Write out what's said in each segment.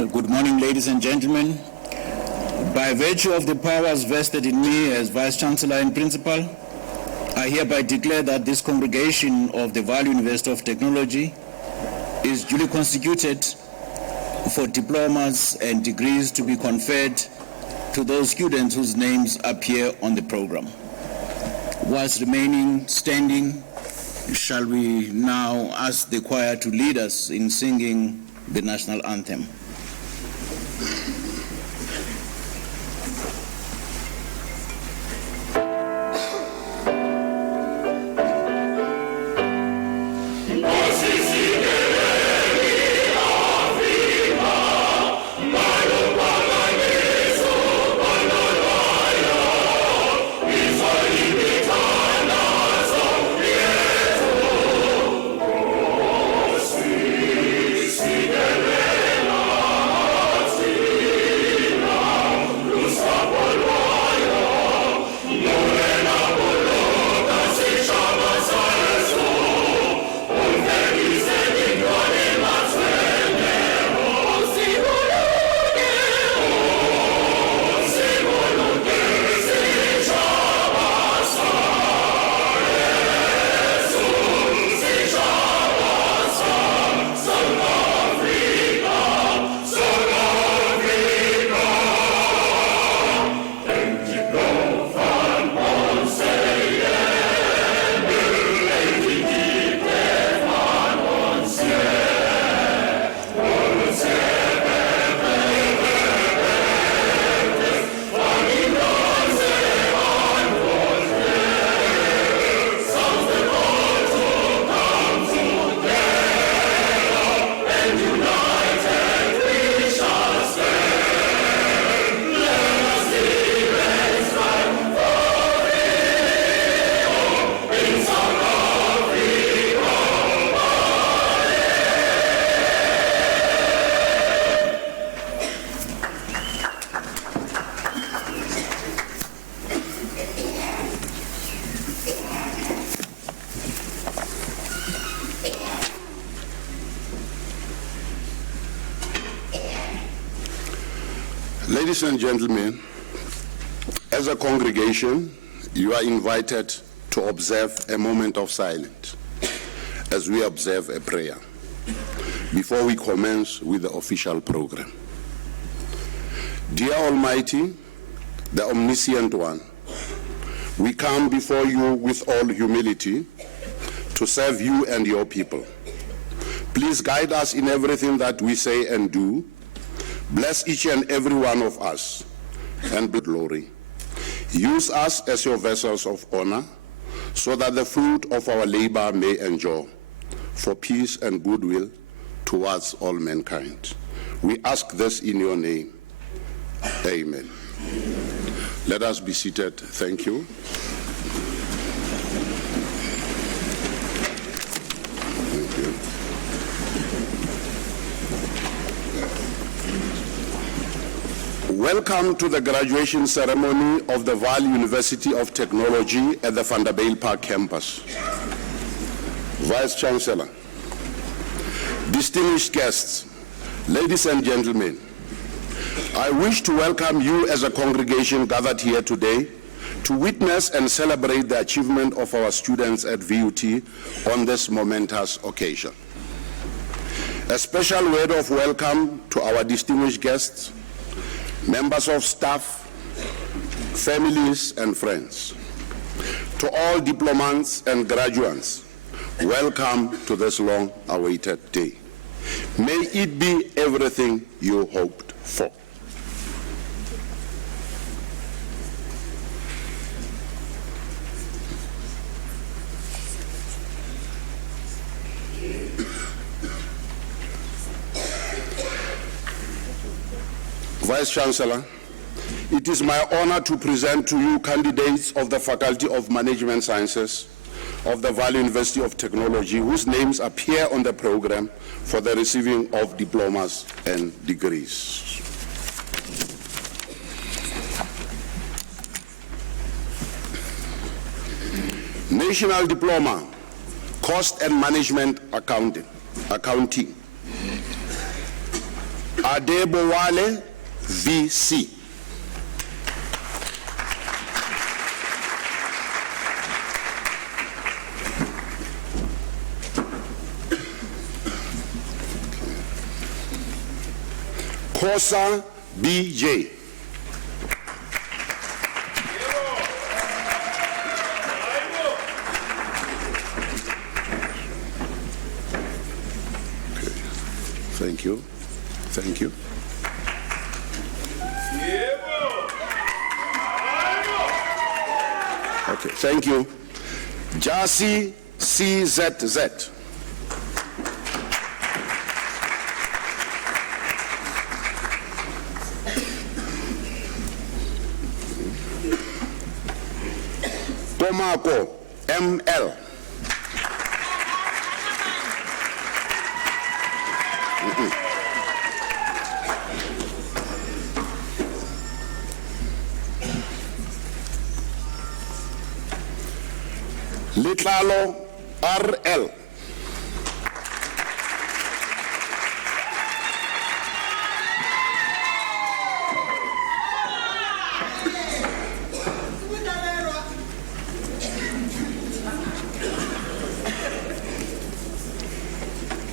Good morning, ladies and gentlemen. By virtue of the powers vested in me as Vice Chancellor and Principal, I hereby declare that this congregation of the VUT University of Technology is duly constituted for diplomas and degrees to be conferred to those students whose names appear on the program. Whilst remaining standing, shall we now ask the choir to lead us in singing the national anthem. Ladies and gentlemen, as a congregation, you are invited to observe a moment of silence as we observe a prayer before we commence with the official program. Dear Almighty, the Omniscient One, we come before you with all humility to serve you and your people. Please guide us in everything that we say and do. Bless each and every one of us and be glory. Use us as your vessels of honor so that the fruit of our labor may endure for peace and goodwill towards all mankind. We ask this in your name. Amen. Let us be seated. Thank you. Thank you. Welcome to the graduation ceremony of the VUT University of Technology at the Vanderbijlpark campus. Vice Chancellor, distinguished guests, ladies and gentlemen, I wish to welcome you as a congregation gathered here today to witness and celebrate the achievement of our students at VUT on this momentous occasion. A special word of welcome to our distinguished guests, members of staff, families, and friends. To all diplomants and graduates, welcome to this long-awaited day. May it be everything you hoped for. Vice Chancellor, it is my honor to present to you candidates of the Faculty of Management Sciences of the VUT University of Technology whose names appear on the program for the receiving of diplomas and degrees. National Diploma, Cost and Management Accounting. Adebowale, VC. Kosa, BJ. Thank you. Thank you. Okay, thank you. Jasi CZZ. Tomako ML. Litlalo RL.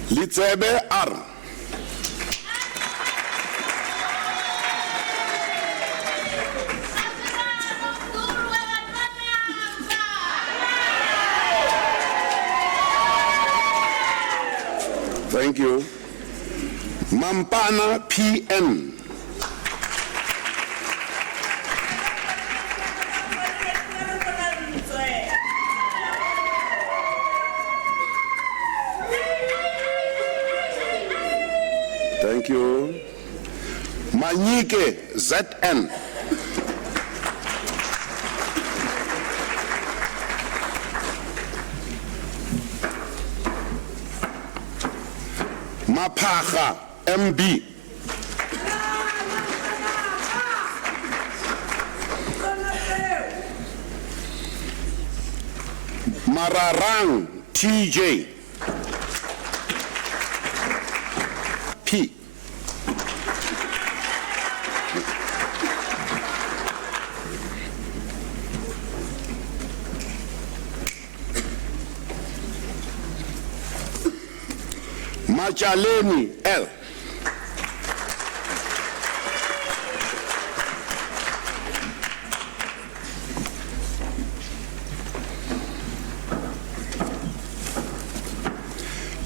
Litsebe R. Thank you. Mampana PN. Thank you. Manyike ZN. Mapacha MB. Mararang TJ. P. Machaleni L.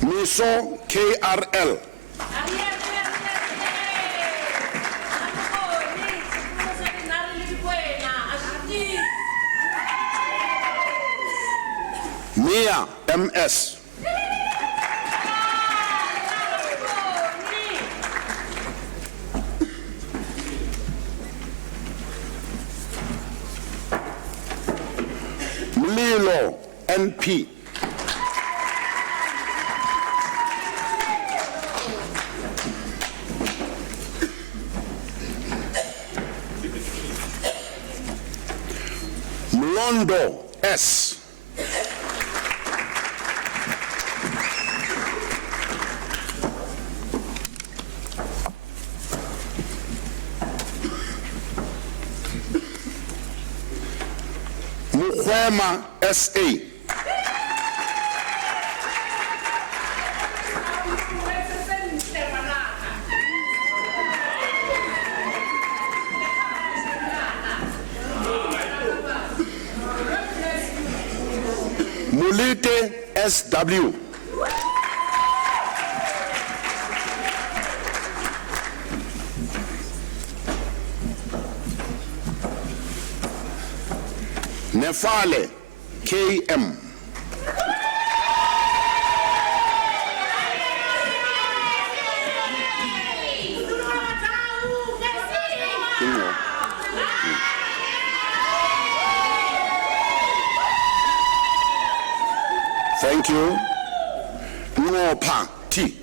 Miso KRL. Mia MS. Mlilo NP. Mlondo S. Mukwema SA. Mulite SW. Nefale KM. Thank you. Ngopa T.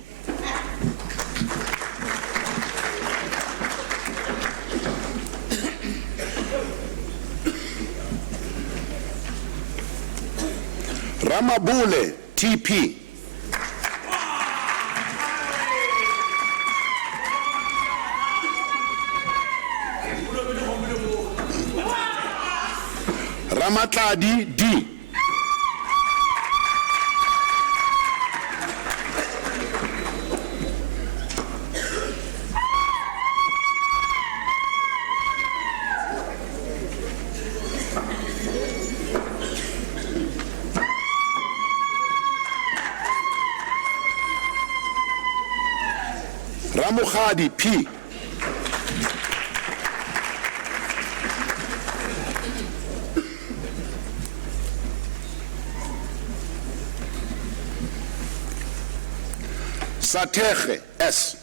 Ramabule TP. Ramatladi D. Ramukhadi P. Sateche S.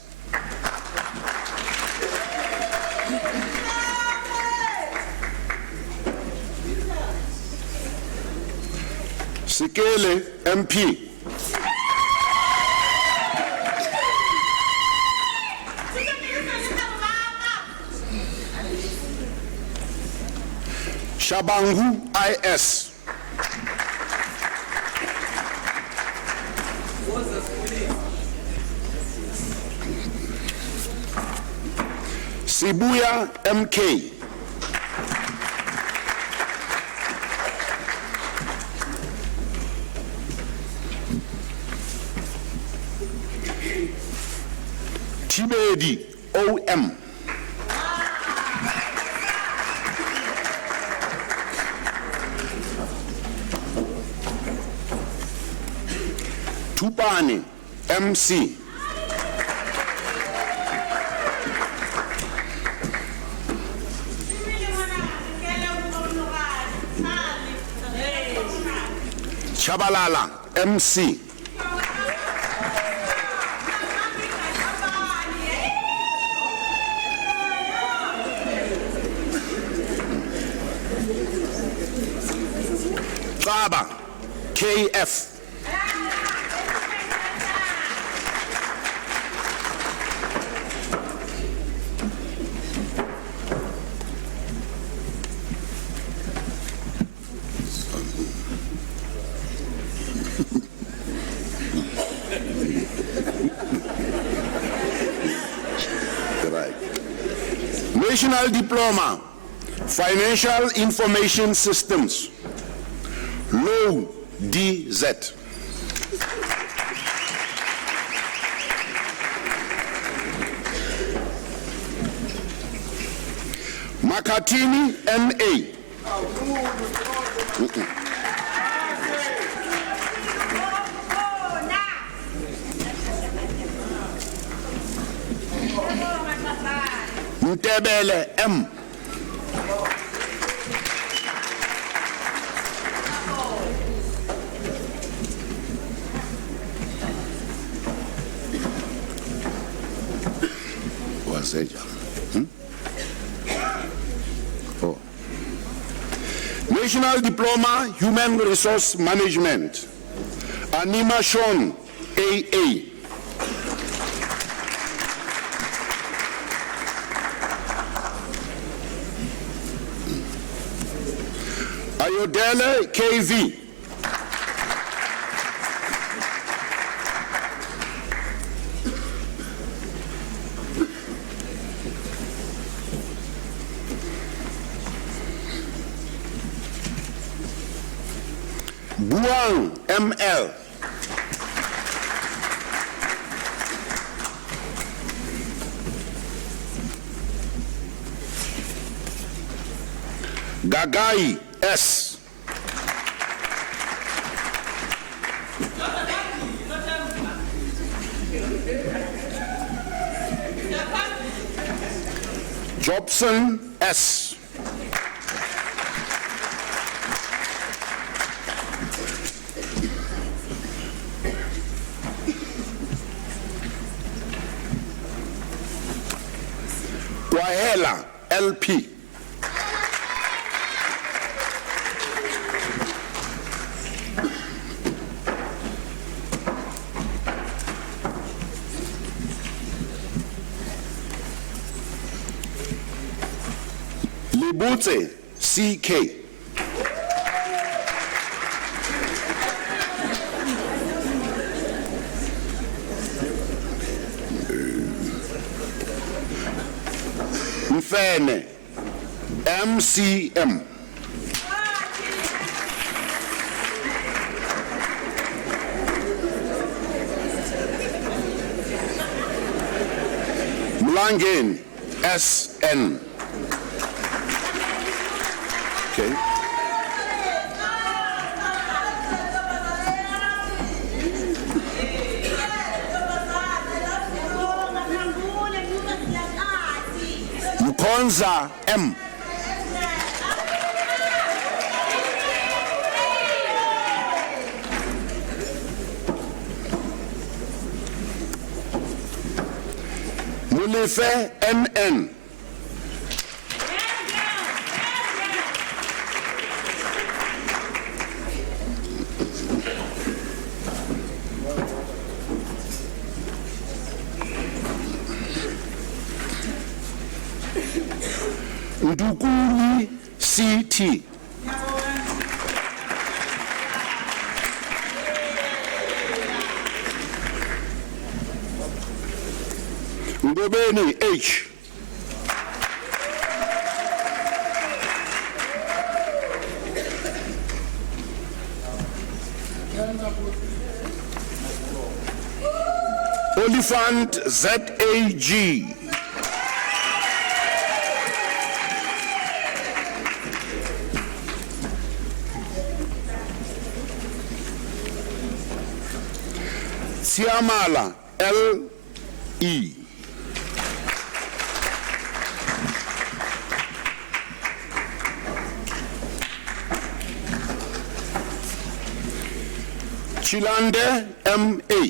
Sikele MP. Shabangu IS. Sibuya MK. Tibedi OM. Tupani MC. Chabalala MC. Tsaba KF. National Diploma, Financial Information Systems, Low DZ. Makatini MA. Mtebele M. Waseja. Oh. National Diploma, Human Resource Management, Anima Shon AA. Ayodele KV. Buang ML. Gagai S. Jobson S. Wahela LP. Libute CK. Mfene MCM. Mlangeni, SN. Okay. Mkonza, M. Mulife, NN. Ndukuli, CT. Ngobeni, H. Oliphant, ZAG. Siamala, LE. Chilande, MA.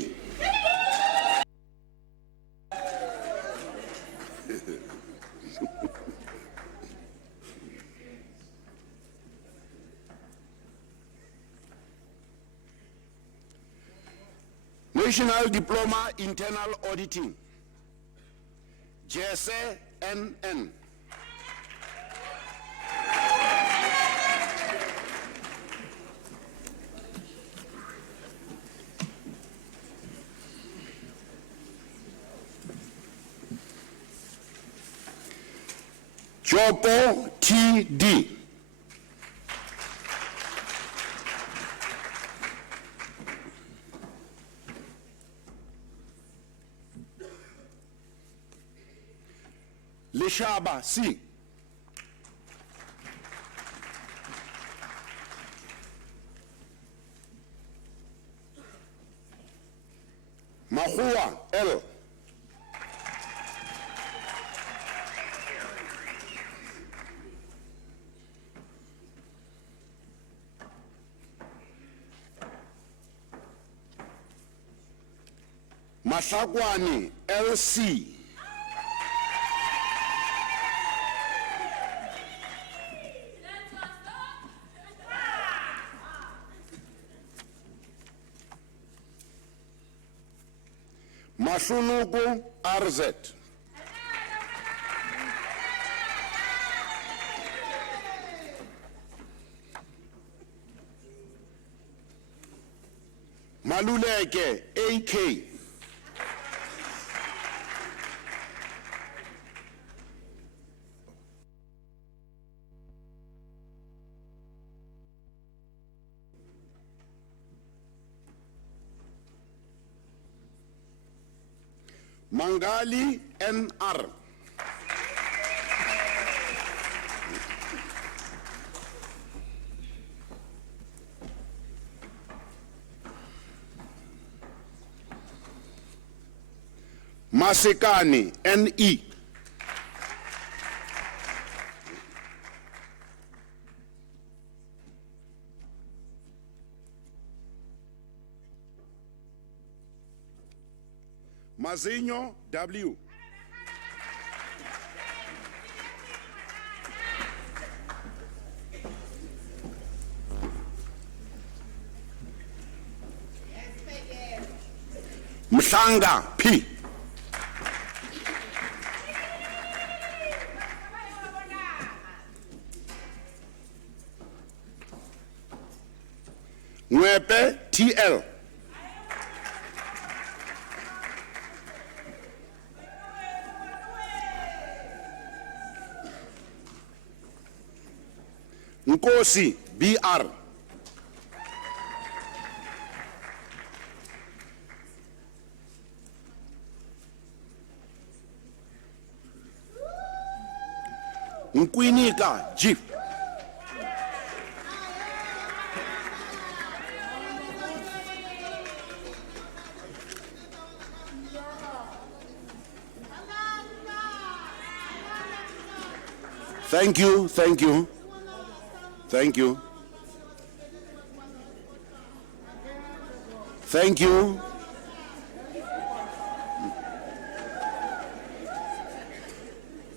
National Diploma Internal Auditing, JSA, NN. Chopo, TD. Leshaba, C. Mahua, L. Masakwani, LC. Masunuku, RZ. Maluleke, AK. Mangali, NR. Masekani, NE. Mazinho, W. Msanga, P. Mwepe, TL. Nkosi, BR. Nkwinika Chief. Thank you, thank you. Thank you. Thank you.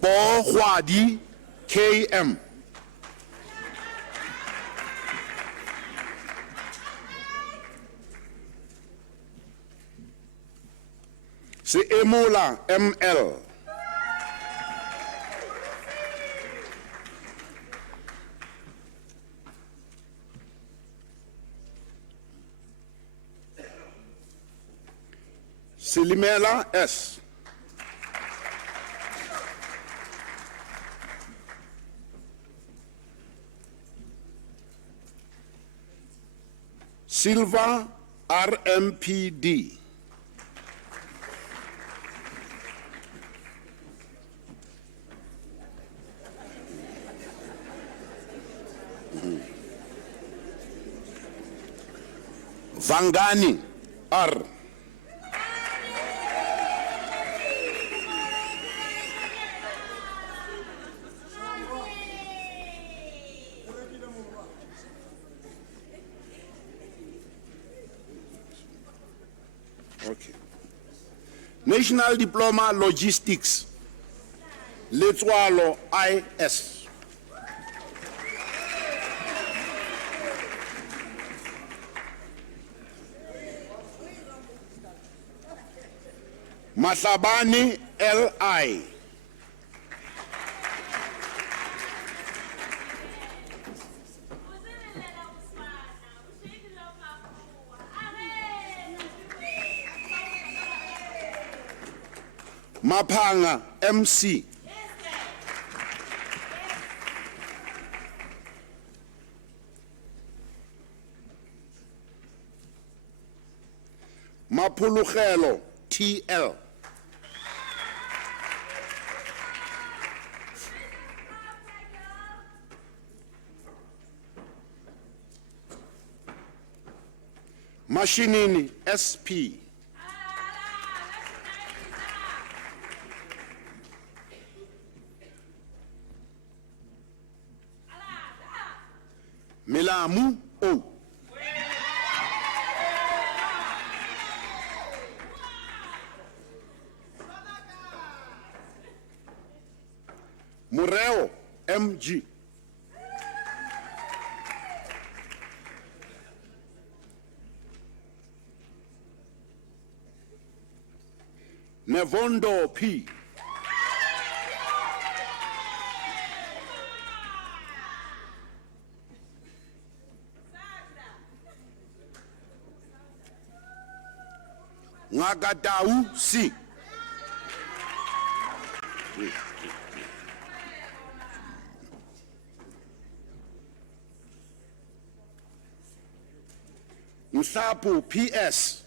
Bo Huadi KM. Se Emola ML. Silimela S. Silva RMPD. Vangani R. Okay. National Diploma Logistics, Letswalo IS. Masabani LI. Mapanga MC. Mapulugelo TL. Mashinini SP. Milamu O. Mureo MG. Nevondo P. Ngagadau C. Nsapu PS.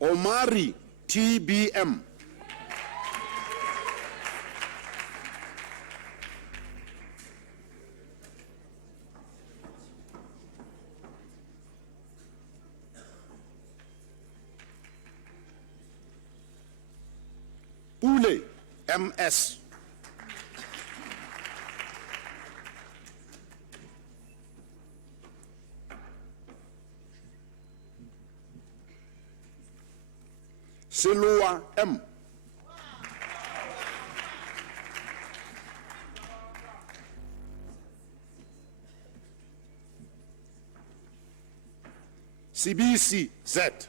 Omari TBM. Pule MS. Silua M. CBC Z.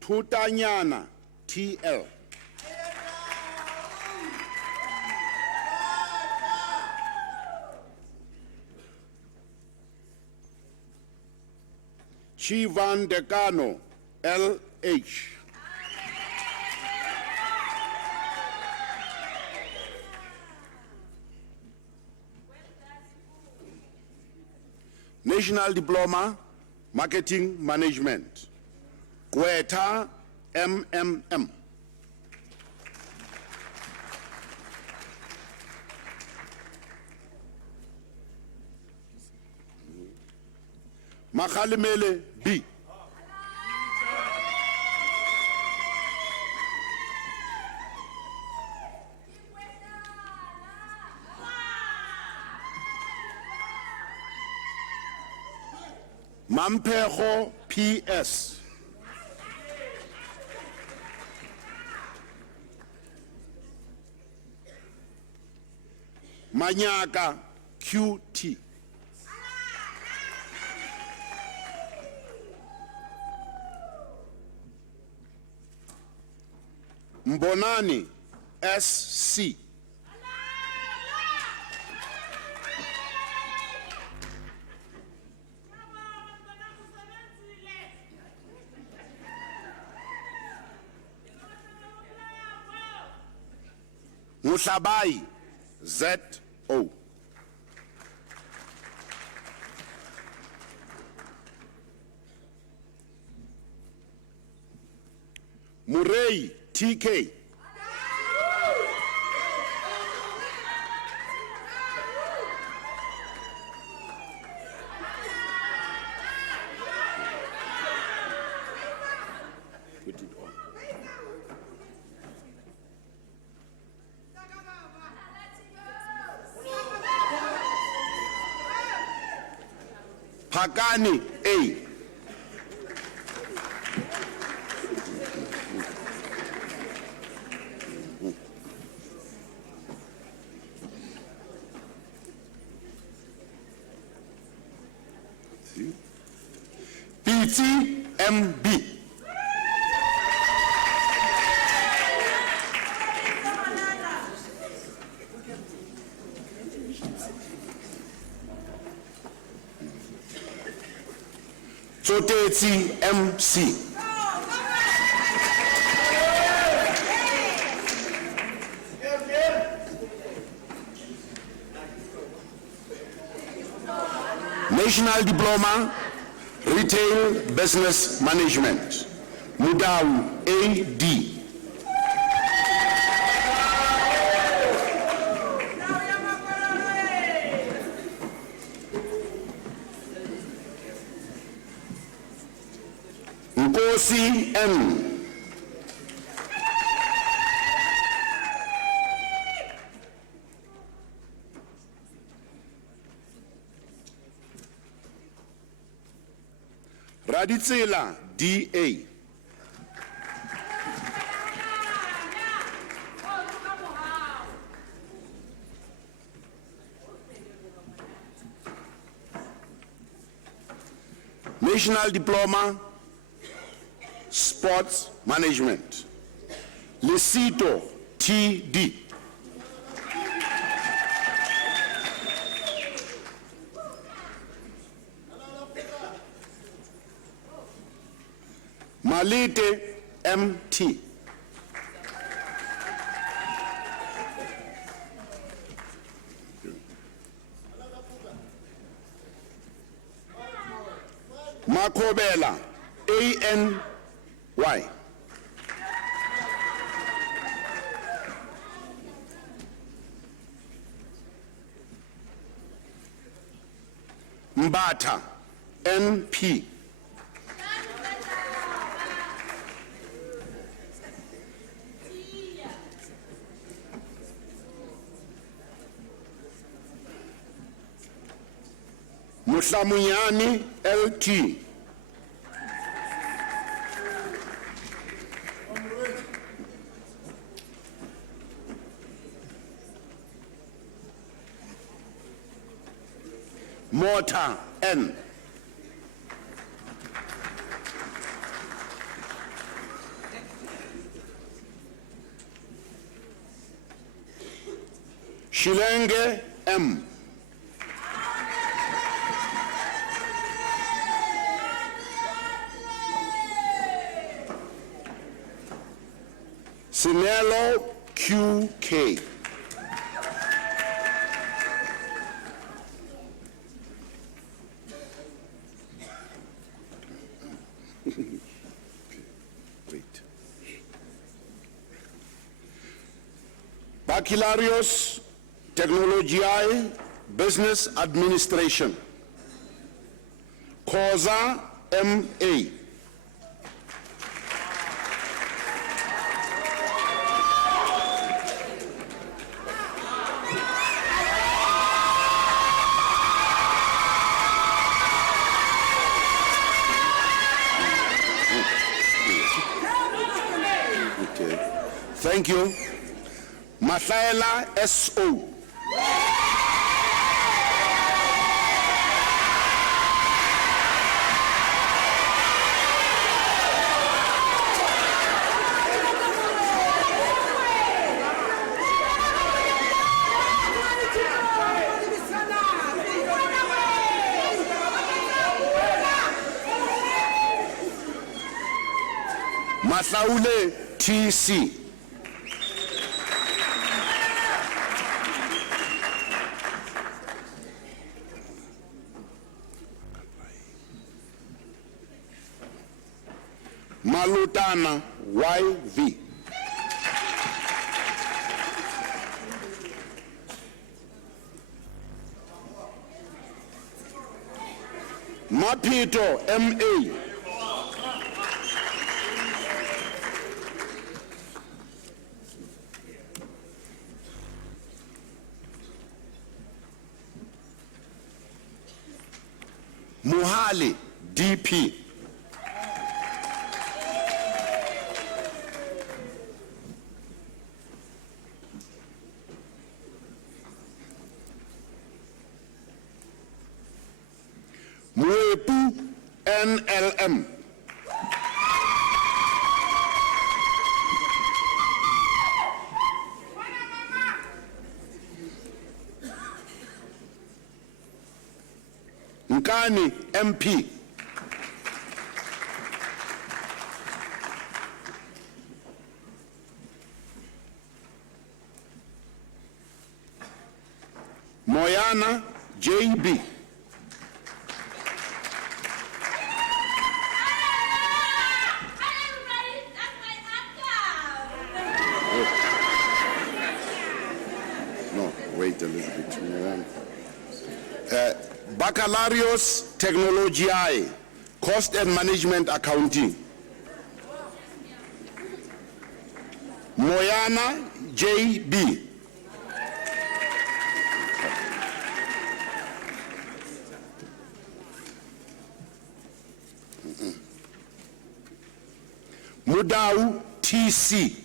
Tutanyana TL. Chivan Decano, LH. National Diploma, Marketing Management, Kweta, MMM. Makhalimele, B. Mampejo, PS. Manyaka, QT. Mbonani, SC. Musabai, ZO. Murray, TK. Put it on. Pakani, A. PTMB. Soteti MC. National Diploma, Retail Business Management, Mudau AD. Nkosi M. Raditsela, DA. National Diploma, Sports Management, Lesito, TD. Malete, MT. Makobela, ANY. Mbata, NP. Musamuyani, LT. Mota, N. Shilenge M. Sinelo QK. Wait. Baccalaureus Technologiae Business Administration. Koza MA. Thank you. Mahlaela S.O. Mahlaule T.C. Malutana YV. Mapito MA. Muhali DP. Muepu NLM. Nkani MP. Moyana JB. No, wait a little bit. Baccalaureus Technologiae, Cost and Management Accounting. Moyana JB. Mudau TC.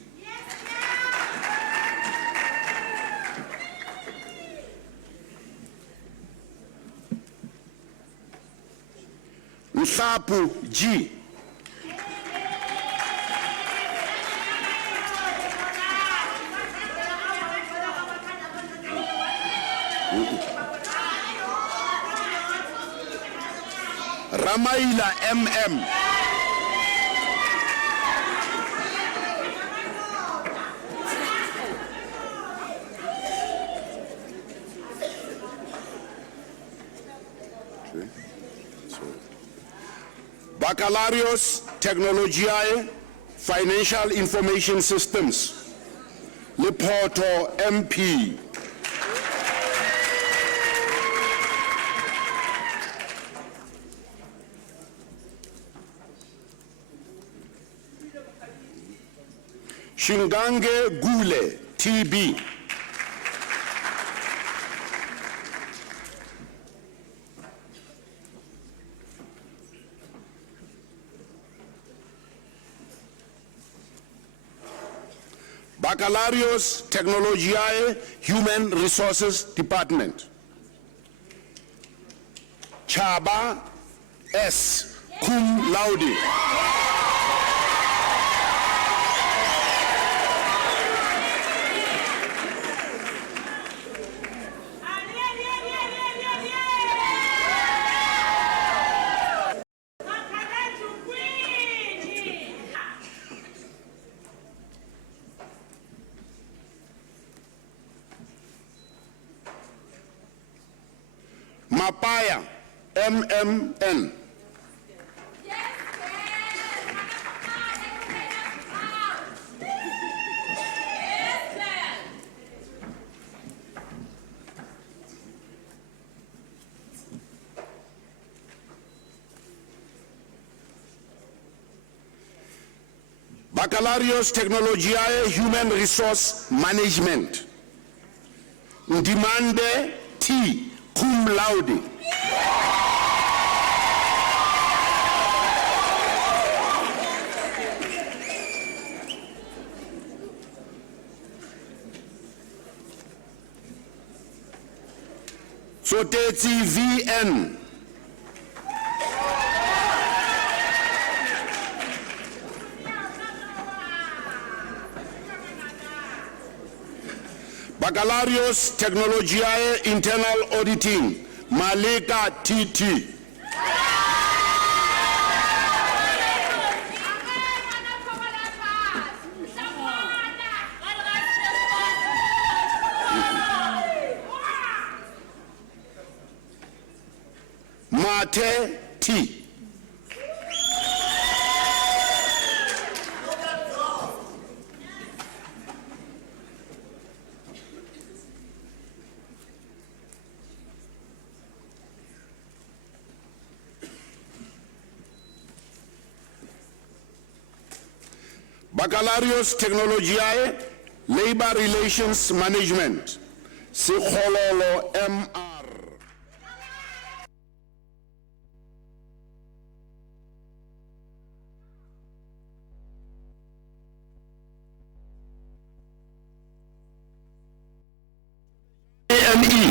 Nsapu G. Ramaila MM. Baccalaureus Technologiae Financial Information Systems. Lepoto MP. Shingange Gule TB. Baccalaureus Technologiae Human Resources Department. Chaba S. Cum Laude. Mapaya, MMN. Baccalaureus Technologiae Human Resource Management. Ndimande T. Cum laude. Sotetsi VN. Baccalaureus Technologiae Internal Auditing, Malika TT. Mate T. Baccalaureus Technologiae Labor Relations Management, Sikhololo MR. AME.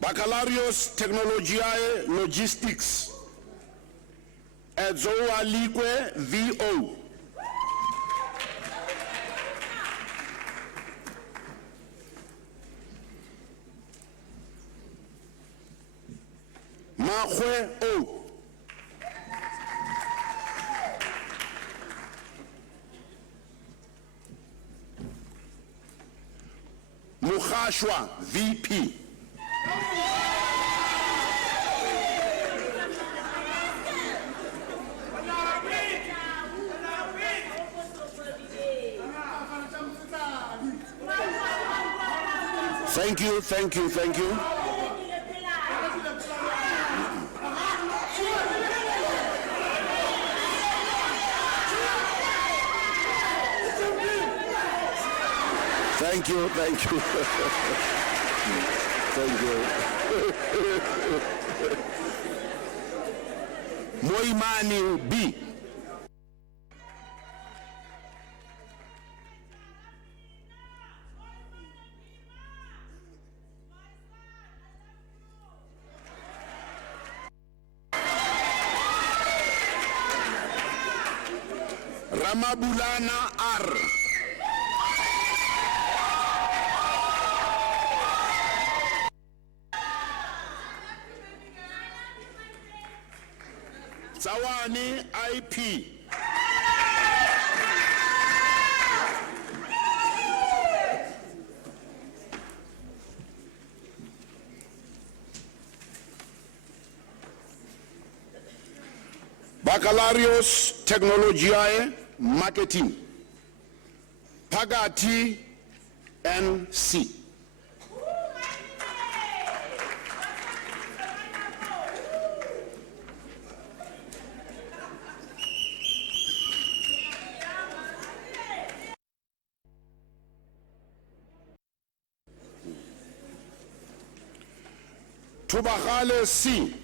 Baccalaureus Technologiae Logistics, Edzoalikwe VO. Mahwe O. Mukhashwa VP. Thank you, thank you, thank you. Thank you, thank you. Thank you. Moimani B. Ramabulana R. Tsawani IP. Baccalaureus Technologiae Marketing, Pagati NC. Tubakale C.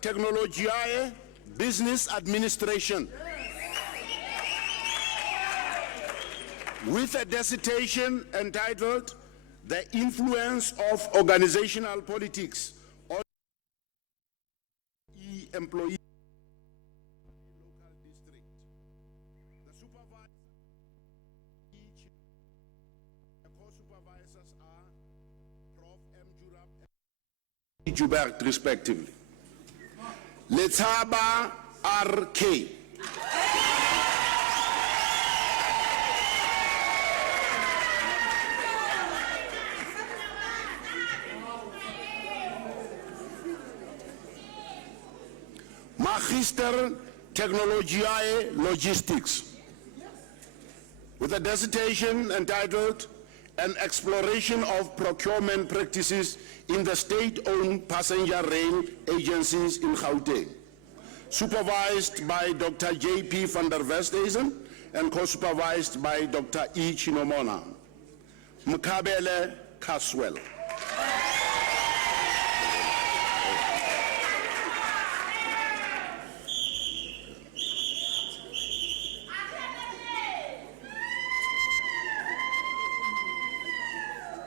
Technologiae Business Administration, with a dissertation entitled The Influence of Organizational Politics on Employees. Local district. The supervisor each Joubert respectively. Letaba RK. Magister Technologiae Logistics, with a dissertation entitled An Exploration of Procurement Practices in the State-Owned Passenger Rail Agencies in Gauteng, supervised by Dr. J.P. van der Westhuizen and co-supervised by Dr. E. Chinomona. Mkabele Caswell.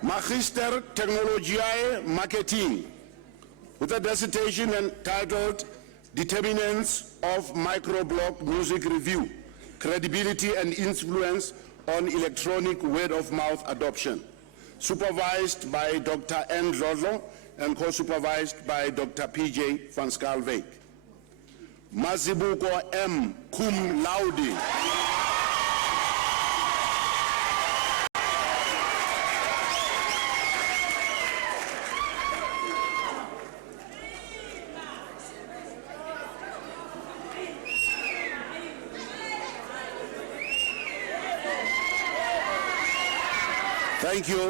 Magister Technologiae Marketing, with a dissertation entitled Determinants of Microblock Music Review, Credibility and Influence on Electronic Word-of-Mouth Adoption, supervised by Dr. N. Dlodlo and co-supervised by Dr. P.J. van Schalkwyk. Mazibuko M. Cum Laude.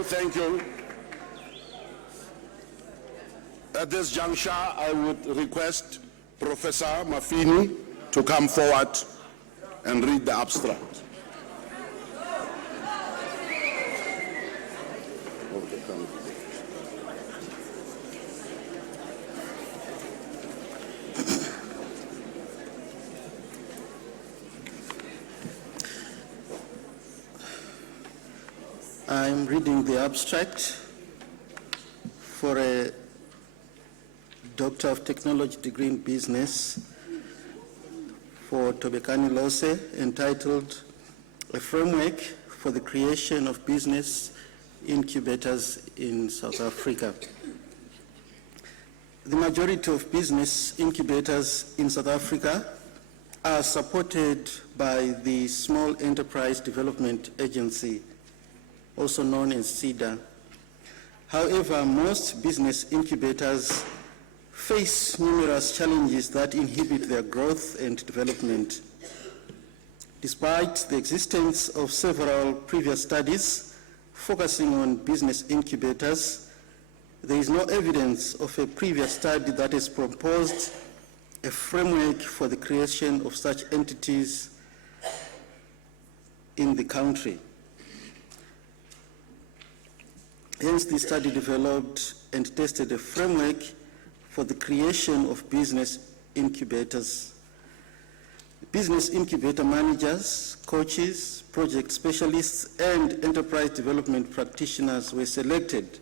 Thank you. At this juncture, I would request Professor Mafini to come forward and read the abstract. I'm reading the abstract for a Doctor of Technology degree in Business for Tobekani Lose, entitled A Framework for the Creation of Business Incubators in South Africa. The majority of business incubators in South Africa are supported by the Small Enterprise Development Agency, also known as SEDA. However, most business incubators face numerous challenges that inhibit their growth and development. Despite the existence of several previous studies focusing on business incubators, there is no evidence of a previous study that has proposed a framework for the creation of such entities in the country. Hence, the study developed and tested a framework for the creation of business incubators. Business incubator managers, coaches, project specialists, and enterprise development practitioners were selected,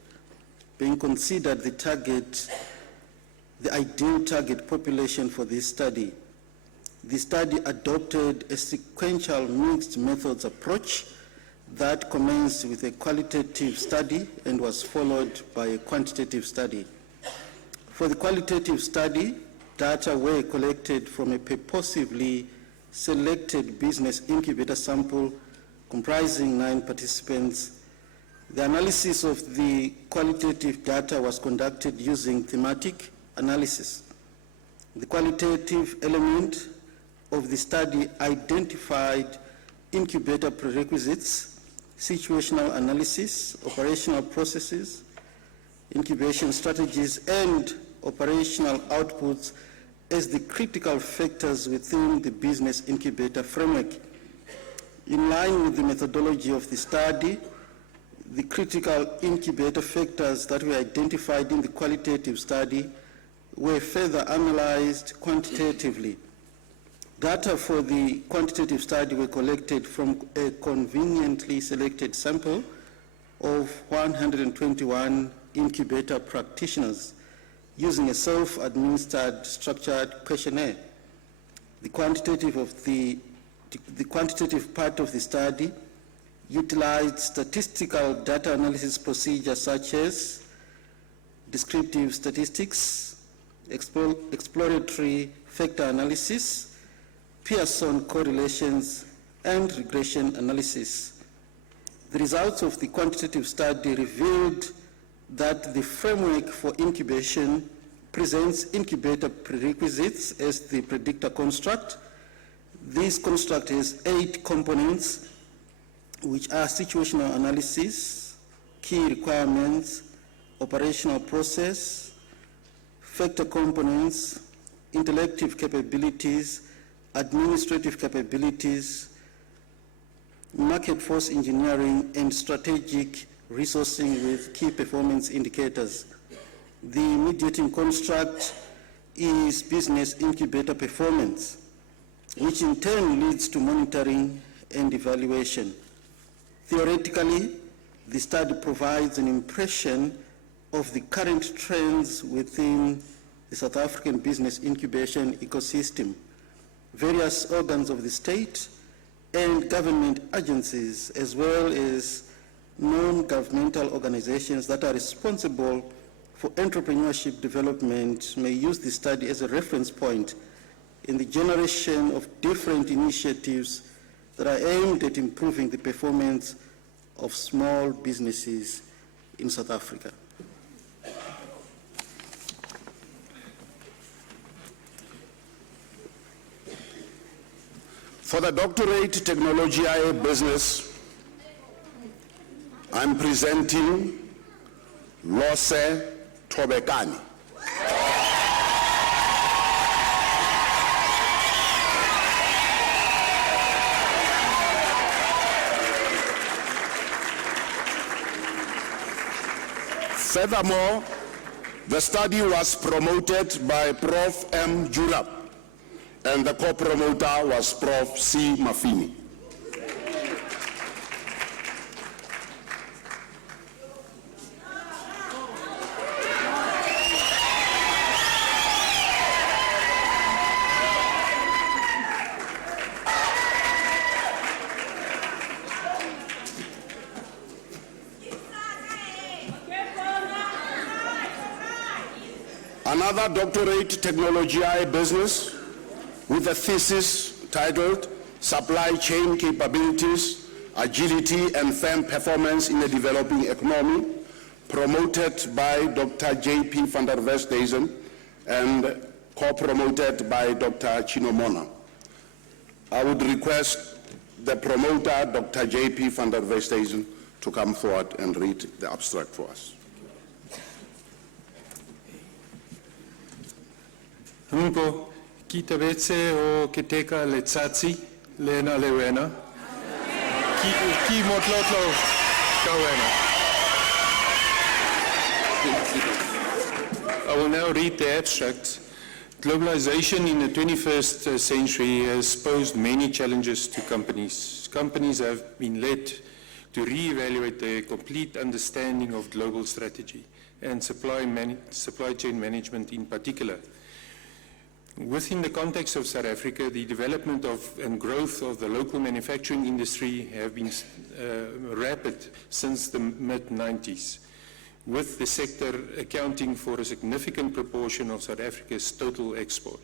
being considered the ideal target population for this study. The study adopted a sequential mixed methods approach that commenced with a qualitative study and was followed by a quantitative study. For the qualitative study, data were collected from a purposively selected business incubator sample comprising 9 participants. The analysis of the qualitative data was conducted using thematic analysis. The qualitative element of the study identified incubator prerequisites, situational analysis, operational processes, incubation strategies, and operational outputs as the critical factors within the business incubator framework. In line with the methodology of the study, the critical incubator factors that were identified in the qualitative study were further analyzed quantitatively. Data for the quantitative study were collected from a conveniently selected sample of 121 incubator practitioners using a self-administered structured questionnaire. The quantitative part of the study utilized statistical data analysis procedures such as descriptive statistics, exploratory factor analysis, Pearson correlations, and regression analysis. The results of the quantitative study revealed that the framework for incubation presents incubator prerequisites as the predictor construct. This construct has 8 components, which are situational analysis, key requirements, operational process, factor components, intellective capabilities, administrative capabilities, market force engineering, and strategic resourcing with key performance indicators. The mediating construct is business incubator performance, which in turn leads to monitoring and evaluation. Theoretically, the study provides an impression of the current trends within the South African business incubation ecosystem. Various organs of the state and government agencies, as well as non-governmental organizations that are responsible for entrepreneurship development, may use the study as a reference point in the generation of different initiatives that are aimed at improving the performance of small businesses in South Africa. For the doctorate technologiae business, I'm presenting Lose Tobekani. Furthermore, the study was promoted by Prof. M. Julap, and the co-promoter was Prof. C. Mafini. Another doctorate technologiae business with a thesis titled Supply Chain Capabilities, Agility and Firm Performance in a Developing Economy, promoted by Dr. J.P. van der Westhuizen and co-promoted by Dr. Chino Mona. I would request the promoter, Dr. J.P. van der Westhuizen, to come forward and read the abstract for us. Humpo, kitabetse o keteka letsatsi, lena lewena. Ki motlotlo kawena. I will now read the abstract. Globalization in the 21st century has posed many challenges to companies. Companies have been led to reevaluate their complete understanding of global strategy and supply chain management in particular. Within the context of South Africa, the development of and growth of the local manufacturing industry have been rapid since the mid-90s, with the sector accounting for a significant proportion of South Africa's total export.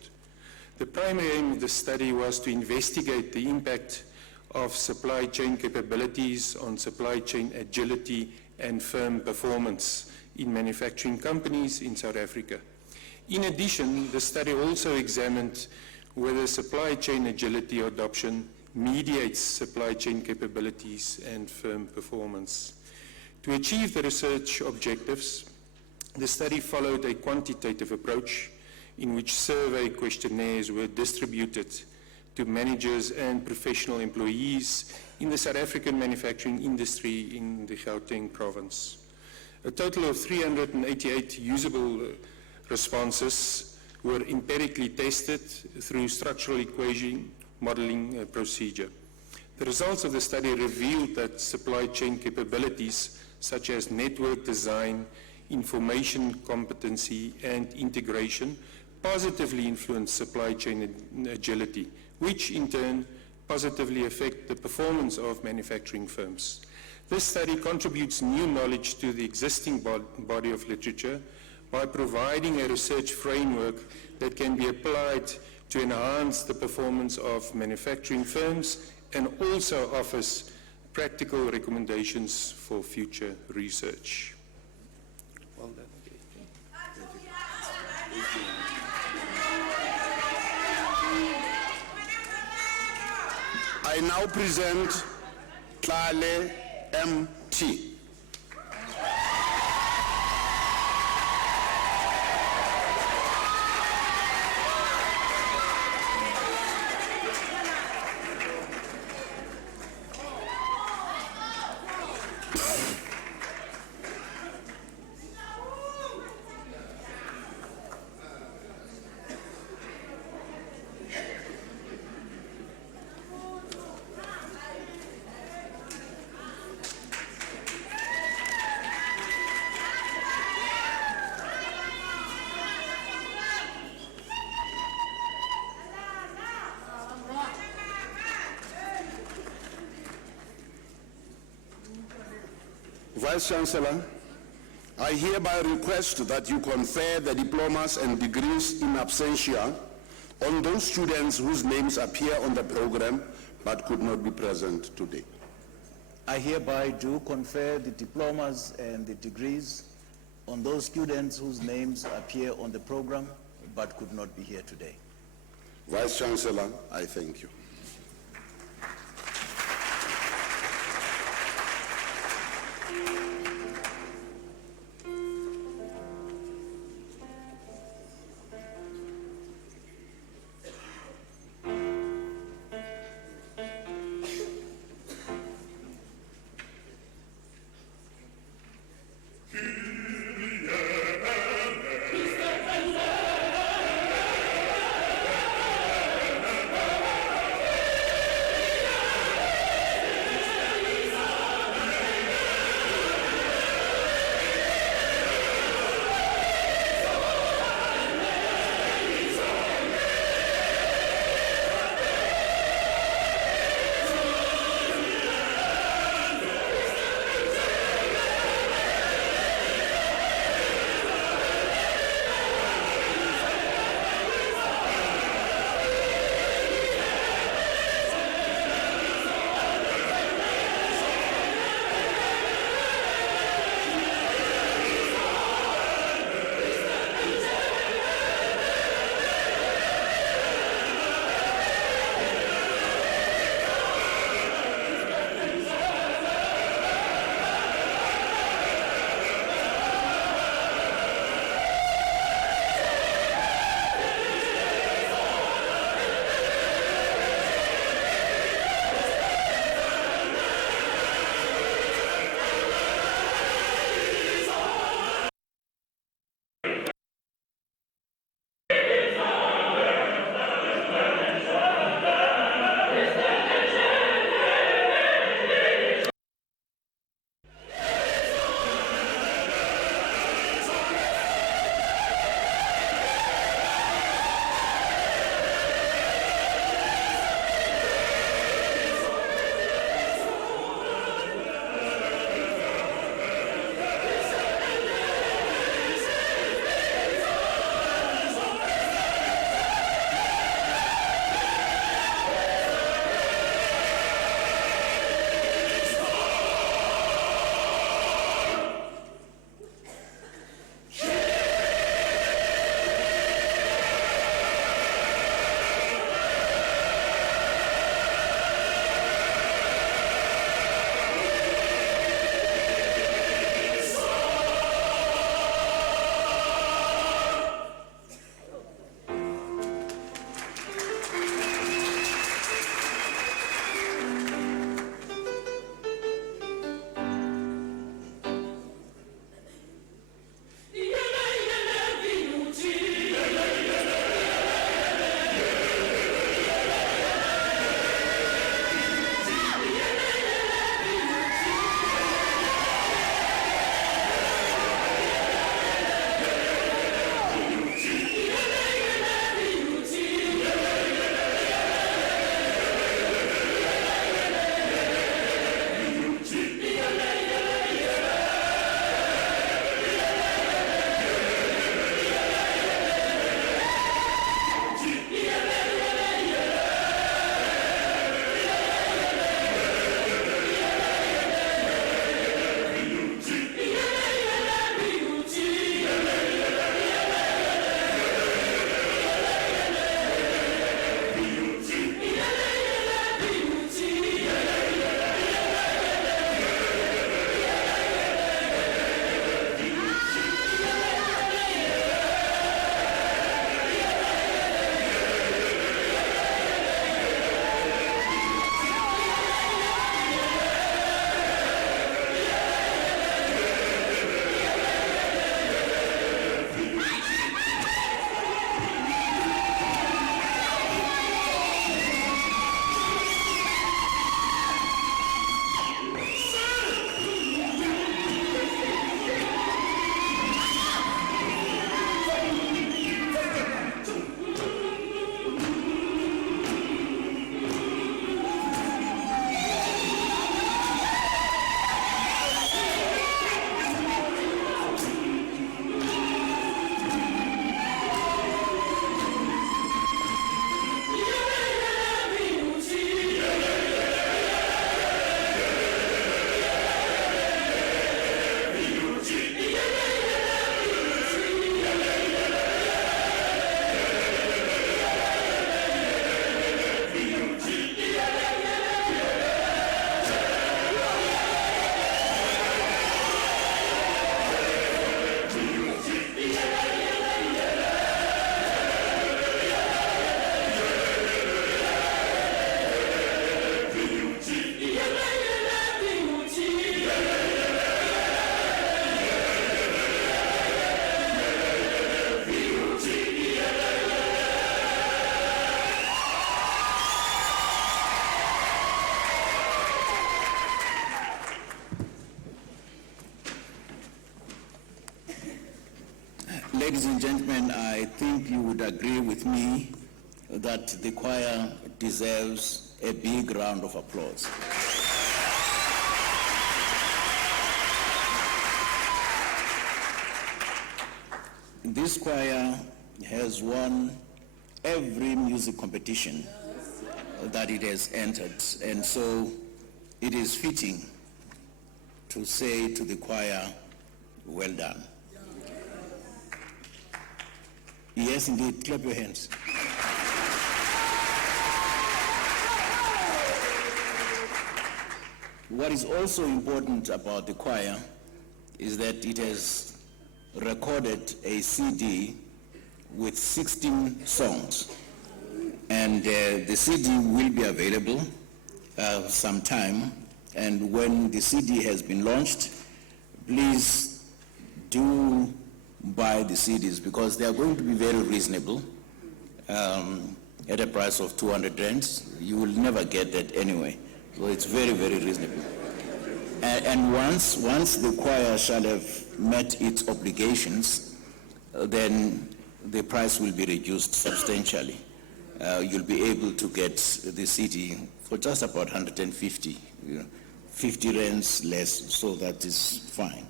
The primary aim of the study was to investigate the impact of supply chain capabilities on supply chain agility and firm performance in manufacturing companies in South Africa. In addition, the study also examined whether supply chain agility adoption mediates supply chain capabilities and firm performance. To achieve the research objectives, the study followed a quantitative approach in which survey questionnaires were distributed to managers and professional employees in the South African manufacturing industry in the Gauteng province. A total of 388 usable responses were empirically tested through structural equation modeling procedure. The results of the study revealed that supply chain capabilities such as network design, information competency, and integration positively influence supply chain agility, which in turn positively affect the performance of manufacturing firms. This study contributes new knowledge to the existing body of literature by providing a research framework that can be applied to enhance the performance of manufacturing firms and also offers practical recommendations for future research. Well done. I now present Tlale M.T. Vice Chancellor, I hereby request that you confer the diplomas and degrees in absentia on those students whose names appear on the program but could not be present today. I hereby do confer the diplomas and the degrees on those students whose names appear on the program but could not be here today. Vice Chancellor, I thank you. Ladies and gentlemen, I think you would agree with me that the choir deserves a big round of applause. This choir has won every music competition that it has entered, and so it is fitting to say to the choir, well done. Yes, indeed. Clap your hands. What is also important about the choir is that it has recorded a CD with 16 songs. And the CD will be available sometime. And when the CD has been launched, please do buy the CDs because they are going to be very reasonable at a price of 200 rands. You will never get that anyway. So it's very, very reasonable. And once the choir shall have met its obligations, then the price will be reduced substantially. You'll be able to get the CD for just about 150, 50 rands less, so that is fine.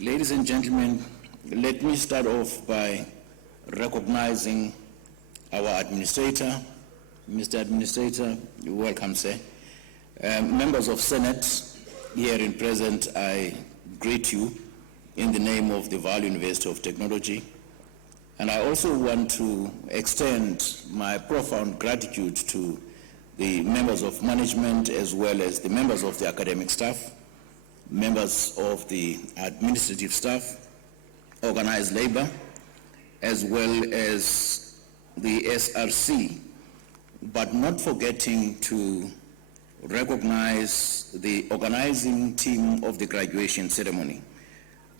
Ladies and gentlemen, let me start off by recognizing our administrator. Mr. Administrator, you're welcome, sir. Members of Senate here in present, I greet you in the name of the VUT University of Technology. And I also want to extend my profound gratitude to the members of management as well as the members of the academic staff, members of the administrative staff, organized labor, as well as the SRC, but not forgetting to recognize the organizing team of the graduation ceremony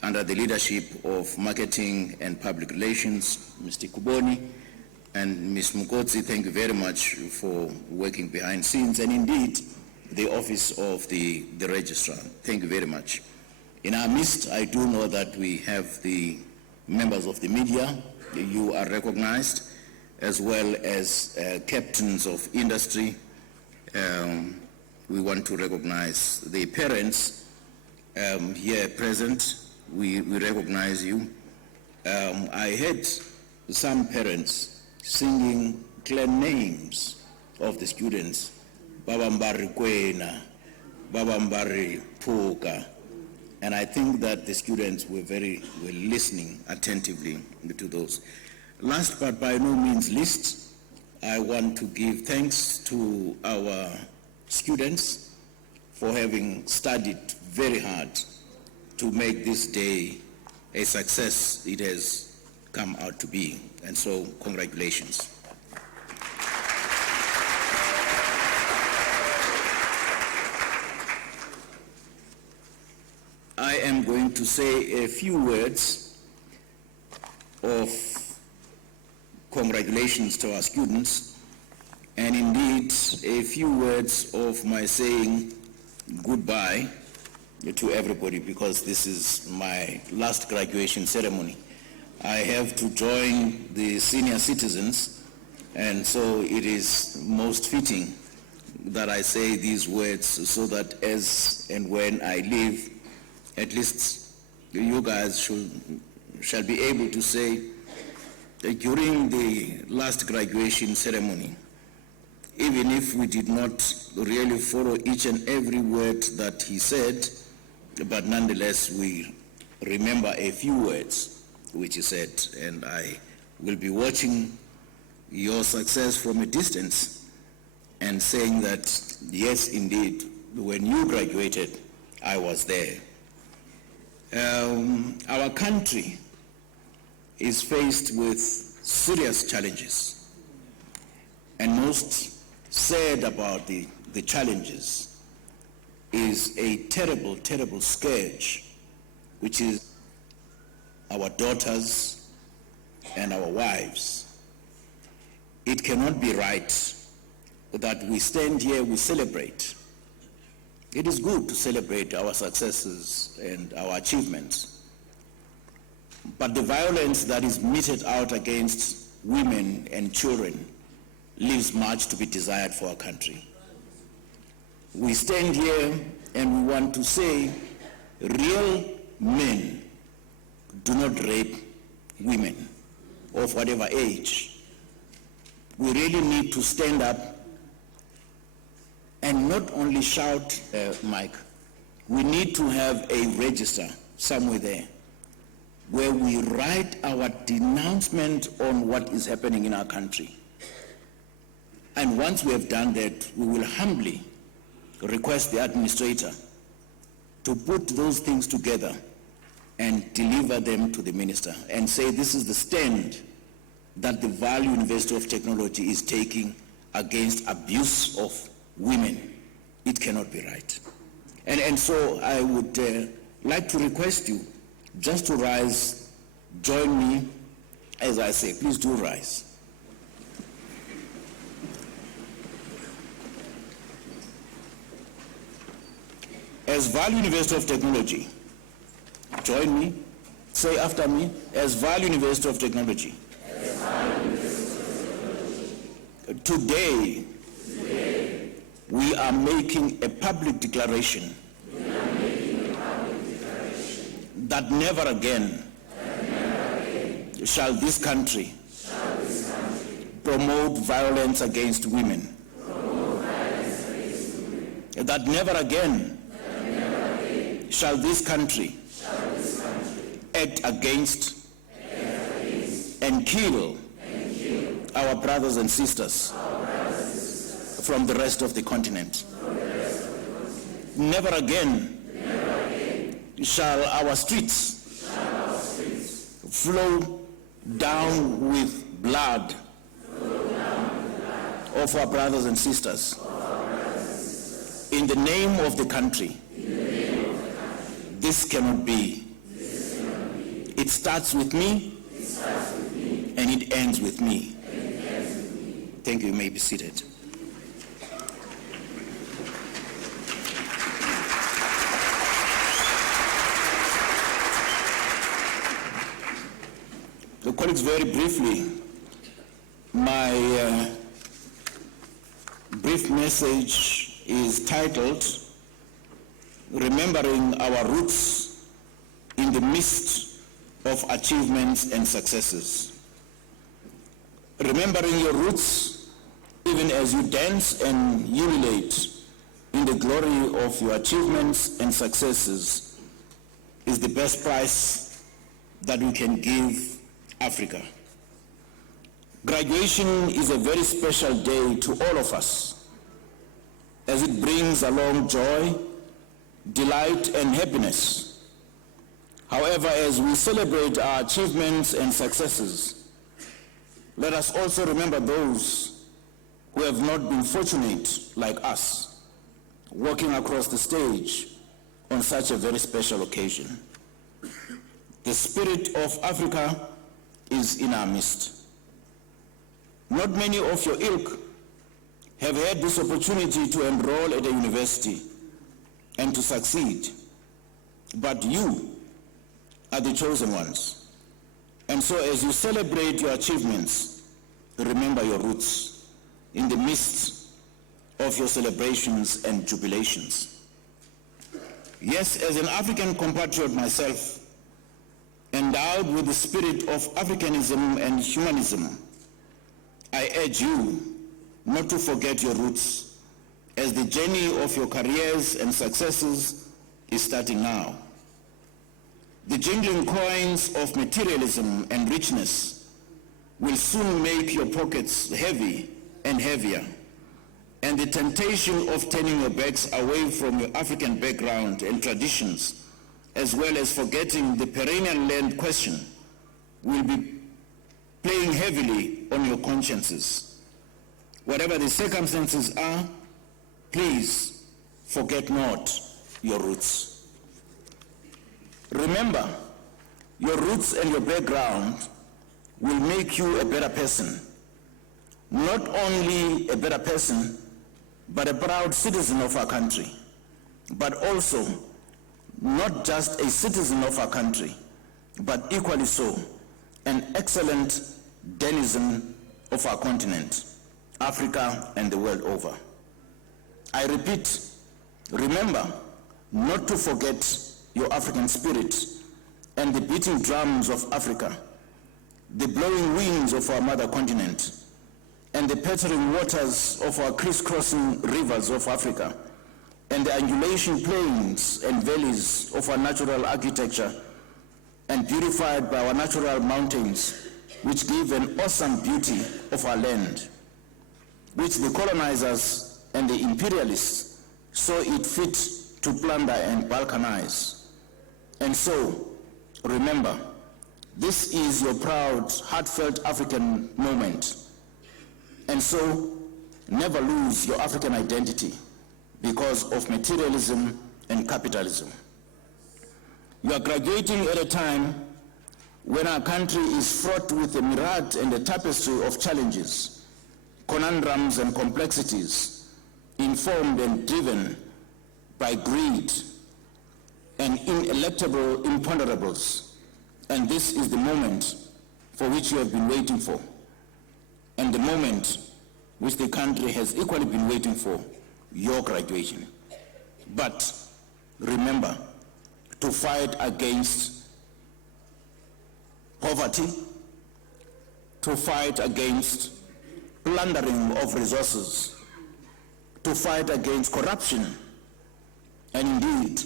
under the leadership of Marketing and Public Relations, Mr. Kuboni, and Ms. Mukotsi. Thank you very much for working behind scenes, and indeed, the office of the registrar. Thank you very much. In our midst, I do know that we have the members of the media. You are recognized, as well as captains of industry. We want to recognize the parents here present. We recognize you. I heard some parents singing clan names of the students. Babambari Kwena, Babambari Puka. And I think that the students were listening attentively to those. Last but by no means least, I want to give thanks to our students for having studied very hard to make this day a success it has come out to be. And so, congratulations. I am going to say a few words of congratulations to our students, and indeed a few words of my saying goodbye to everybody, because this is my last graduation ceremony. I have to join the senior citizens, and so it is most fitting that I say these words so that as and when I leave, at least you guys shall be able to say that during the last graduation ceremony, even if we did not really follow each and every word that he said, but nonetheless we remember a few words which he said, and I will be watching your success from a distance and saying that, yes, indeed, when you graduated, I was there. Our country is faced with serious challenges, and most sad about the challenges is a terrible, terrible scourge, which is our daughters and our wives. It cannot be right that we stand here, we celebrate It is good to celebrate our successes and our achievements, but the violence that is meted out against women and children leaves much to be desired for our country. We stand here and we want to say, real men do not rape women of whatever age. We really need to stand up and not only shout, Mike, we need to have a register somewhere there where we write our denouncement on what is happening in our country. And once we have done that, we will humbly request the administrator to put those things together and deliver them to the minister and say this is the stand that the Value University of Technology is taking against abuse of women. It cannot be right. And so I would like to request you just to rise, join me as I say, please do rise. As Value University of Technology, join me, say after me, as Value University of Technology. Today, we are making a public declaration that never again shall this country promote violence against women. That never again shall this country act against and kill our brothers and sisters from the rest of the continent. Never again shall our streets flow down with blood of our brothers and sisters. In the name of the country, this cannot be. It starts with me, and it ends with me. Thank you. You may be seated. So, colleagues, very briefly, my brief message is titled, Remembering Our Roots in the Midst of Achievements and Successes. Remembering your roots even as you dance and ululate in the glory of your achievements and successes is the best price that we can give Africa. Graduation is a very special day to all of us, as it brings along joy, delight, and happiness. However, as we celebrate our achievements and successes, let us also remember those who have not been fortunate like us, walking across the stage on such a very special occasion. The spirit of Africa is in our midst. Not many of your ilk have had this opportunity to enroll at a university and to succeed, but you are the chosen ones. And so as you celebrate your achievements, remember your roots in the midst of your celebrations and jubilations. Yes, as an African compatriot myself, endowed with the spirit of Africanism and humanism, I urge you not to forget your roots as the journey of your careers and successes is starting now. The jingling coins of materialism and richness will soon make your pockets heavy and heavier, and the temptation of turning your backs away from your African background and traditions, as well as forgetting the perennial land question, will be playing heavily on your consciences. Whatever the circumstances are, please forget not your roots. Remember, your roots and your background will make you a better person. Not only a better person, but a proud citizen of our country. but also not just a citizen of our country, but equally so, an excellent denizen of our continent, Africa and the world over. I repeat, remember not to forget your African spirit and the beating drums of Africa, the blowing winds of our mother continent, and the pattering waters of our crisscrossing rivers of Africa, and the undulation plains and valleys of our natural architecture, and beautified by our natural mountains, which give an awesome beauty of our land, which the colonizers and the imperialists saw it fit to plunder and balkanize. And so, remember, this is your proud, heartfelt African moment. And so, never lose your African identity because of materialism and capitalism. You are graduating at a time when our country is fraught with a myriad and a tapestry of challenges, conundrums and complexities, informed and driven by greed and ineluctable imponderables. And this is the moment for which you have been waiting for, and the moment which the country has equally been waiting for, your graduation. But remember to fight against poverty, to fight against plundering of resources, to fight against corruption. And indeed,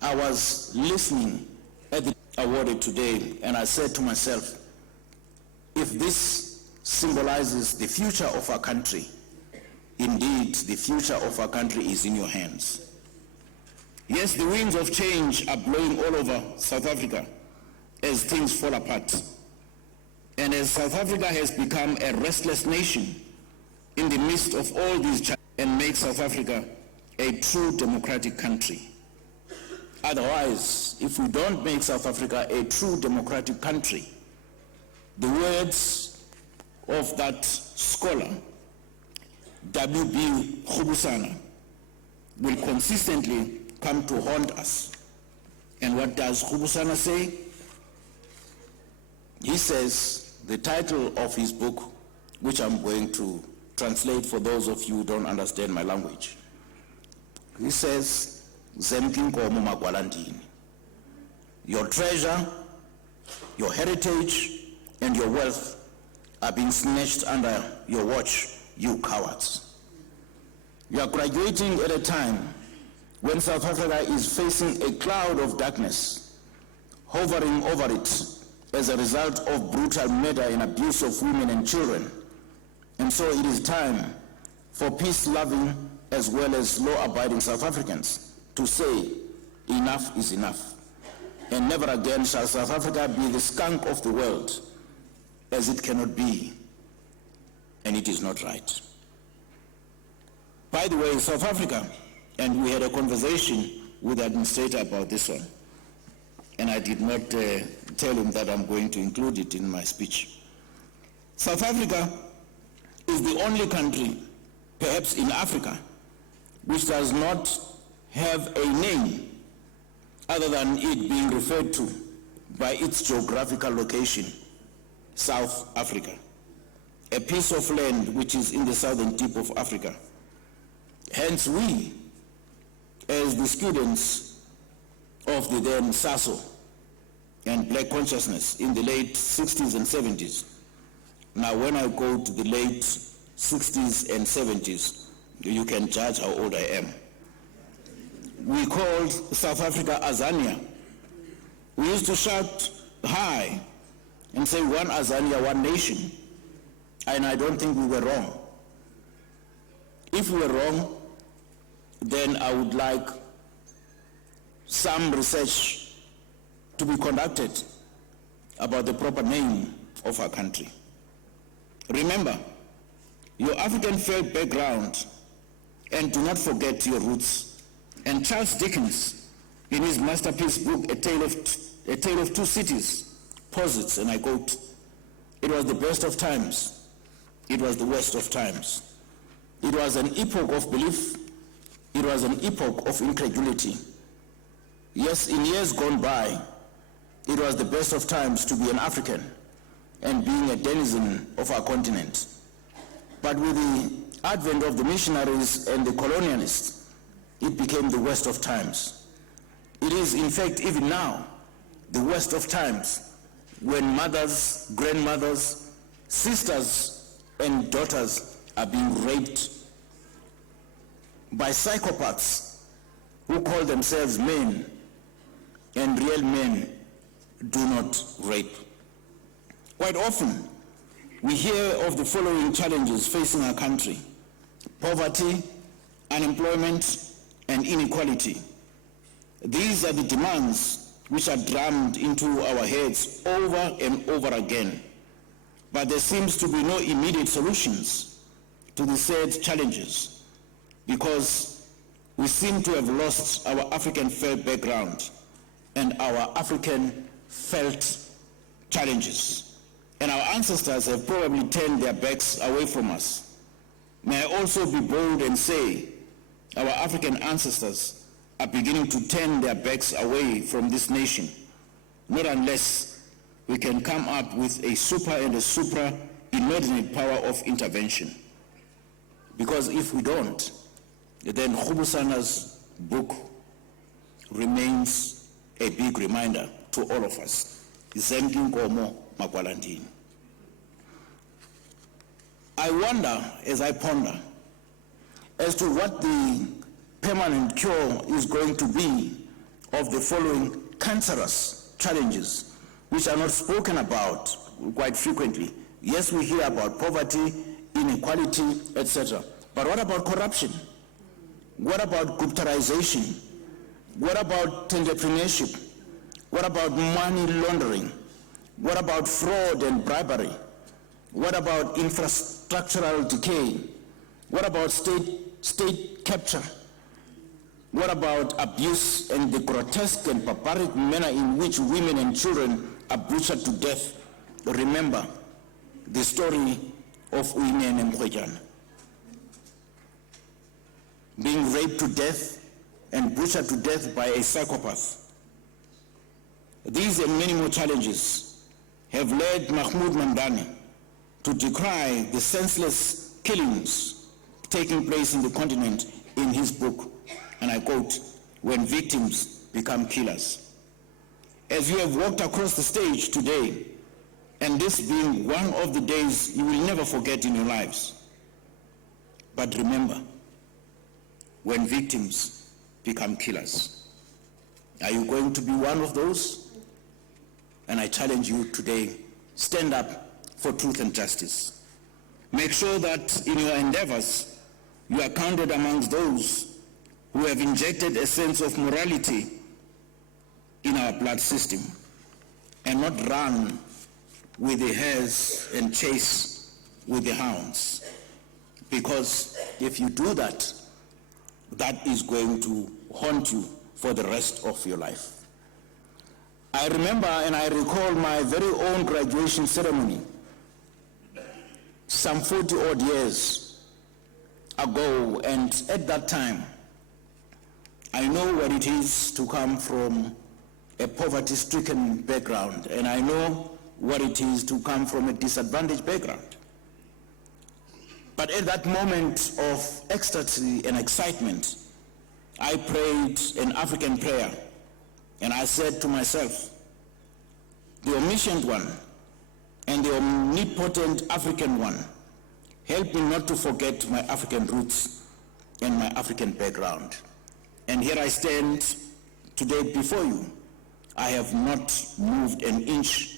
I was listening at the awarded today, and I said to myself, if this symbolizes the future of our country, indeed, the future of our country is in your hands. Yes, the winds of change are blowing all over South Africa as things fall apart. And as South Africa has become a restless nation in the midst of all these challenges, and make South Africa a true democratic country. Otherwise, if we don't make South Africa a true democratic country, the words of that scholar, W.B. Khubusana, will consistently come to haunt us. And what does Khubusana say? He says, the title of his book, which I'm going to translate for those of you who don't understand my language. He says, Zemkinkomo Magwalandini. Your treasure, your heritage, and your wealth are being snatched under your watch, you cowards. You are graduating at a time when South Africa is facing a cloud of darkness, hovering over it as a result of brutal murder and abuse of women and children. And so it is time for peace-loving as well as law-abiding South Africans to say, enough is enough. And never again shall South Africa be the skunk of the world, as it cannot be, and it is not right. By the way, South Africa, and we had a conversation with the administrator about this one, and I did not tell him that I'm going to include it in my speech. South Africa is the only country, perhaps in Africa, which does not have a name other than it being referred to by its geographical location, South Africa, a piece of land which is in the southern tip of Africa. Hence we, as the students of the then SASO and black consciousness in the late 60s and 70s, now when I go to the late 60s and 70s, you can judge how old I am. We called South Africa Azania. We used to shout high and say one Azania, one nation. And I don't think we were wrong. If we were wrong, then I would like some research to be conducted about the proper name of our country. Remember your African felt background and do not forget your roots. And Charles Dickens, in his masterpiece book, A Tale of Two Cities, posits, and I quote, "It was the best of times, it was the worst of times. It was an epoch of belief it was an epoch of incredulity. Yes, in years gone by, it was the best of times to be an African and being a denizen of our continent. But with the advent of the missionaries and the colonialists, it became the worst of times. It is, in fact, even now, the worst of times when mothers, grandmothers, sisters, and daughters are being raped by psychopaths who call themselves men, and real men do not rape. Quite often, we hear of the following challenges facing our country: poverty, unemployment, and inequality. These are the demands which are drummed into our heads over and over again. But there seems to be no immediate solutions to the said challenges because we seem to have lost our African felt background and our African felt challenges. And our ancestors have probably turned their backs away from us. May I also be bold and say our African ancestors are beginning to turn their backs away from this nation, not unless we can come up with a super and a supra inordinate power of intervention. Because if we don't, then Khubusana's book remains a big reminder to all of us. Zemkinkomo Makwalandini. I wonder, as I ponder, as to what the permanent cure is going to be of the following cancerous challenges, which are not spoken about quite frequently. Yes, we hear about poverty, inequality, etc. But what about corruption? What about Guptarization? What about entrepreneurship? What about money laundering? What about fraud and bribery? What about infrastructural decay? What about state capture? What about abuse and the grotesque and barbaric manner in which women and children are butchered to death? Remember the story of Uyine and Mkhwejana being raped to death and butchered to death by a psychopath. These and many more challenges have led Mahmoud Mandani to decry the senseless killings taking place in the continent in his book, and I quote, "When victims become killers." As you have walked across the stage today, and this being one of the days you will never forget in your lives, but remember, when victims become killers. Are you going to be one of those? And I challenge you today, stand up for truth and justice. Make sure that in your endeavors, you are counted amongst those who have injected a sense of morality in our blood system and not run with the hares and chase with the hounds. Because if you do that, that is going to haunt you for the rest of your life. I remember and I recall my very own graduation ceremony some 40 odd years ago, and at that time, I know what it is to come from a poverty-stricken background, and I know what it is to come from a disadvantaged background. But at that moment of ecstasy and excitement, I prayed an African prayer, and I said to myself, the omniscient one and the omnipotent African one, help me not to forget my African roots and my African background. And here I stand today before you. I have not moved an inch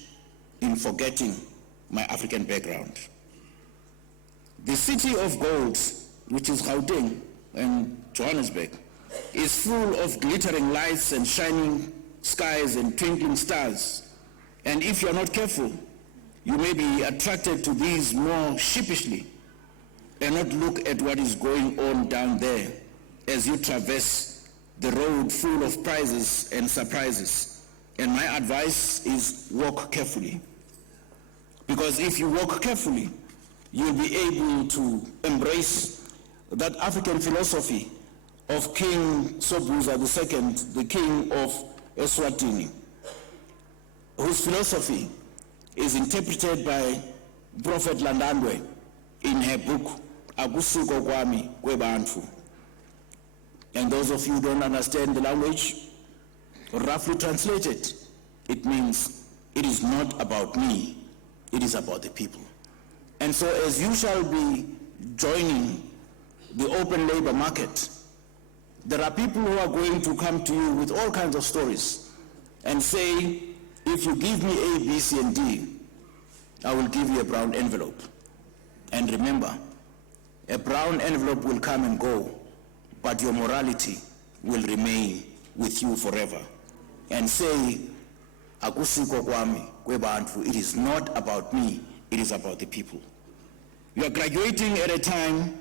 in forgetting my African background. The city of gold, which is Gauteng and Johannesburg, is full of glittering lights and shining skies and twinkling stars. And if you're not careful, you may be attracted to these more sheepishly and not look at what is going on down there as you traverse the road full of prizes and surprises. And my advice is walk carefully. Because if you walk carefully, you'll be able to embrace that African philosophy of King Sobhuza II, the king of Eswatini, whose philosophy is interpreted by Prophet Landandwe in her book, Akusiko Kwami Kwebantu. And those of you who don't understand the language, roughly translated, it means it is not about me, it is about the people. And so as you shall be joining the open labor market, there are people who are going to come to you with all kinds of stories and say, if you give me A, B, C, and D, I will give you a brown envelope. And remember, a brown envelope will come and go, but your morality will remain with you forever. And say, Akusiko kwami kwebantu, it is not about me, it is about the people. You are graduating at a time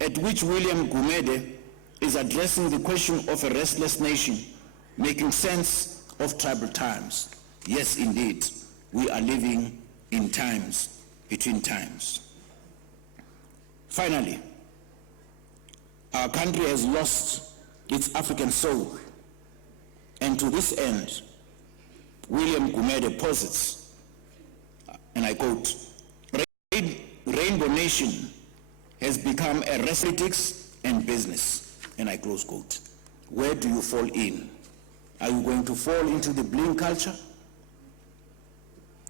at which William Gumede is addressing the question of a restless nation, making sense of troubled times. Yes, indeed, we are living in times between times. Finally, our country has lost its African soul, and to this end, William Gumede posits, and I quote, Rainbow Nation has become a politics and business, and I close quote. Where do you fall in? Are you going to fall into the bling culture?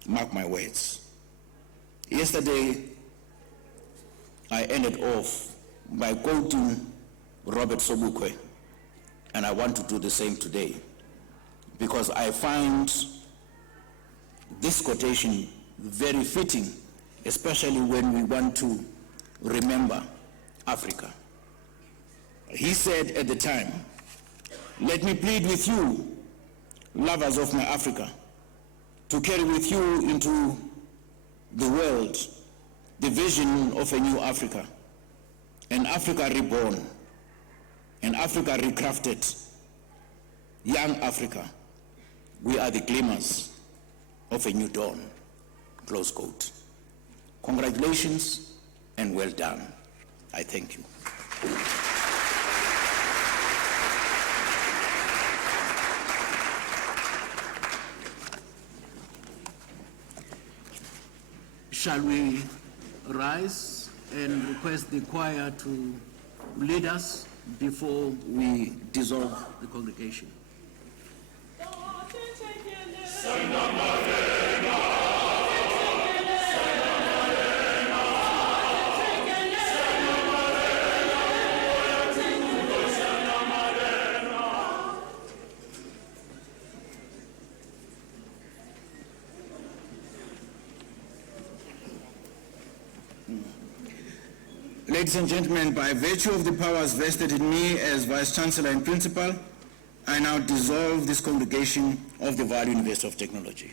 Mark my words. Yesterday, I ended off by quoting Robert Sobukwe, and I want to do the same today, because I find this quotation very fitting, especially when we want to remember Africa. He said at the time, "Let me plead with you, lovers of my Africa, to carry with you into the world the vision of a new Africa, an Africa reborn, an Africa recrafted, young Africa. We are the glimmers of a new dawn," close quote. Congratulations and well done. I thank you. Shall we rise and request the choir to lead us before we dissolve the congregation? Ladies and gentlemen, by virtue of the powers vested in me as Vice Chancellor and Principal, I now dissolve this congregation of the VUT University of Technology.